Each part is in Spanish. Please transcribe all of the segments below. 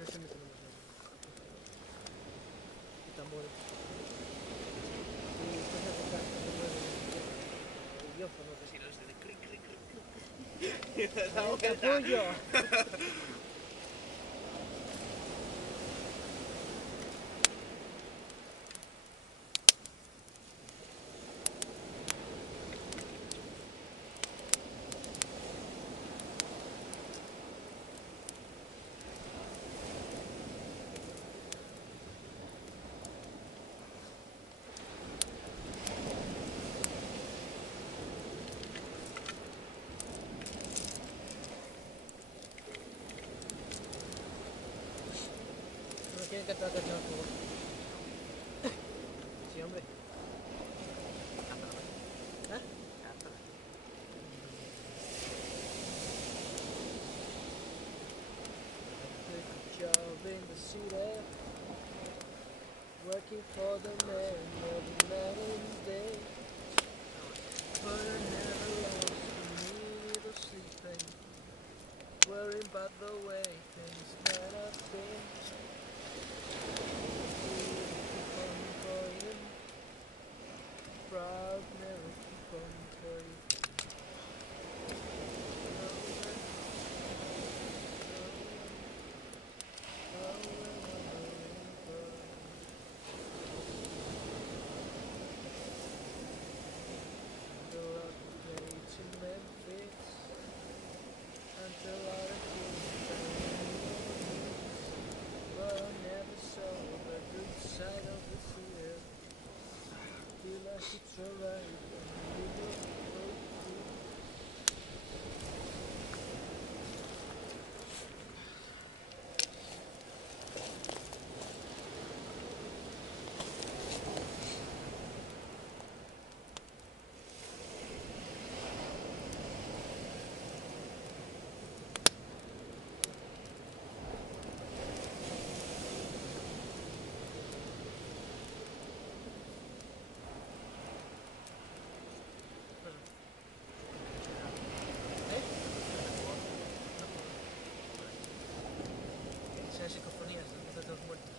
no se meten más nada. Y tambores. Y cosas de casa, se mueven. Idiófonos. Sí, los de cric, cric, cric. ¡Capullo! No quieren que trates de juego. Sí, hombre. ¿Eh? Good job in the city, working for the man every night and day. But I never lost the need of sleeping, worrying about the way things might have been. Keep on going, proud never keep on going. It's alright. Esas psicofonías de todos muertos.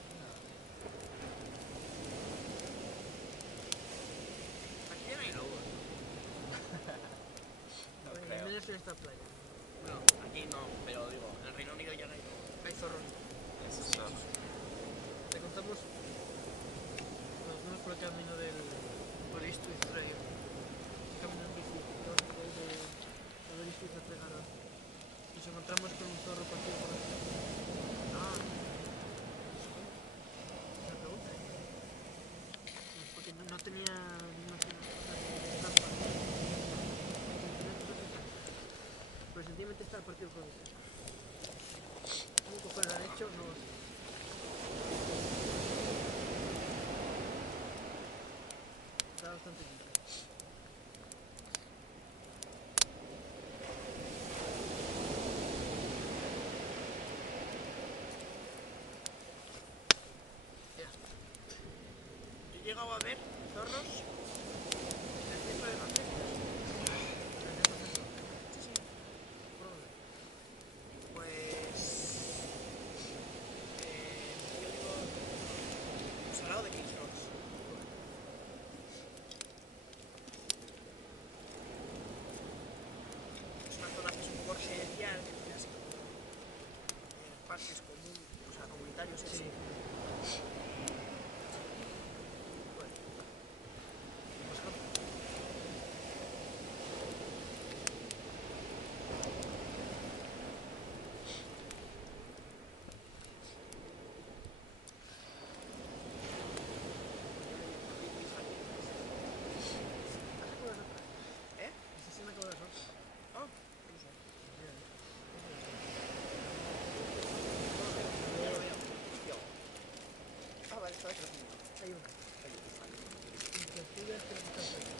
Aquí ya no hay lobos. No Bueno, creo. al menos en esta playa. Bueno, aquí no, pero digo, en el Reino Unido ya no hay lobos. Hay zorros. Eso es todo. Te contamos. Nos fuimos por el camino del Obelisco y Freya. Camino en bici, íbamos por ahí de Obelisco y Freya. Nos encontramos con un zorro partido por aquí. Ah, Una pregunta, ¿eh? Porque no tenía trampa. Pero sencillamente está partido por aquí. ¿Cómo coger lo han hecho? No lo sé. Está bastante bien. yo he llegado a ver zorros en el centro de Londres. Sí, sí. ¿Por dónde? Pues... yo digo... Pues al lado de King's Cross. Es una zona que es un poco residencial, que tiene así como parques o sea, comunitarios y así. Sí. Bueno, Pues campo. ¿eh? Esa sí me acabo de hacer. Ah, no sé. Ya lo veo. Hostia. Ah, vale, está detrás mío. Hay una. Ahí está. Infraestructuras que no están por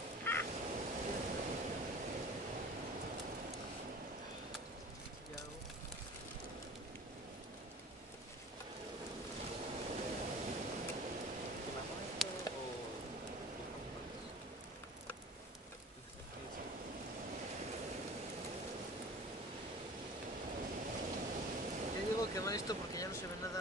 ya algo. ¿Te bajo esto o...? Yo digo que va esto porque ya no se ve nada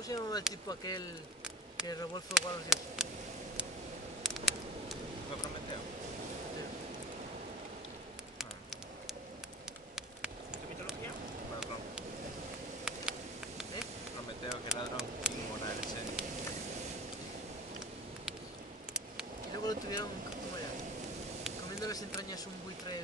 ¿Cómo se llamaba el tipo aquel que robó el fuego a los dioses? ¿Fue Prometeo? ¿De mitología? Bueno, ¿Eh? Prometeo, que ladrón, inmuna el serio. Y luego lo tuvieron, ¿cómo era? Comiendo las entrañas un buitre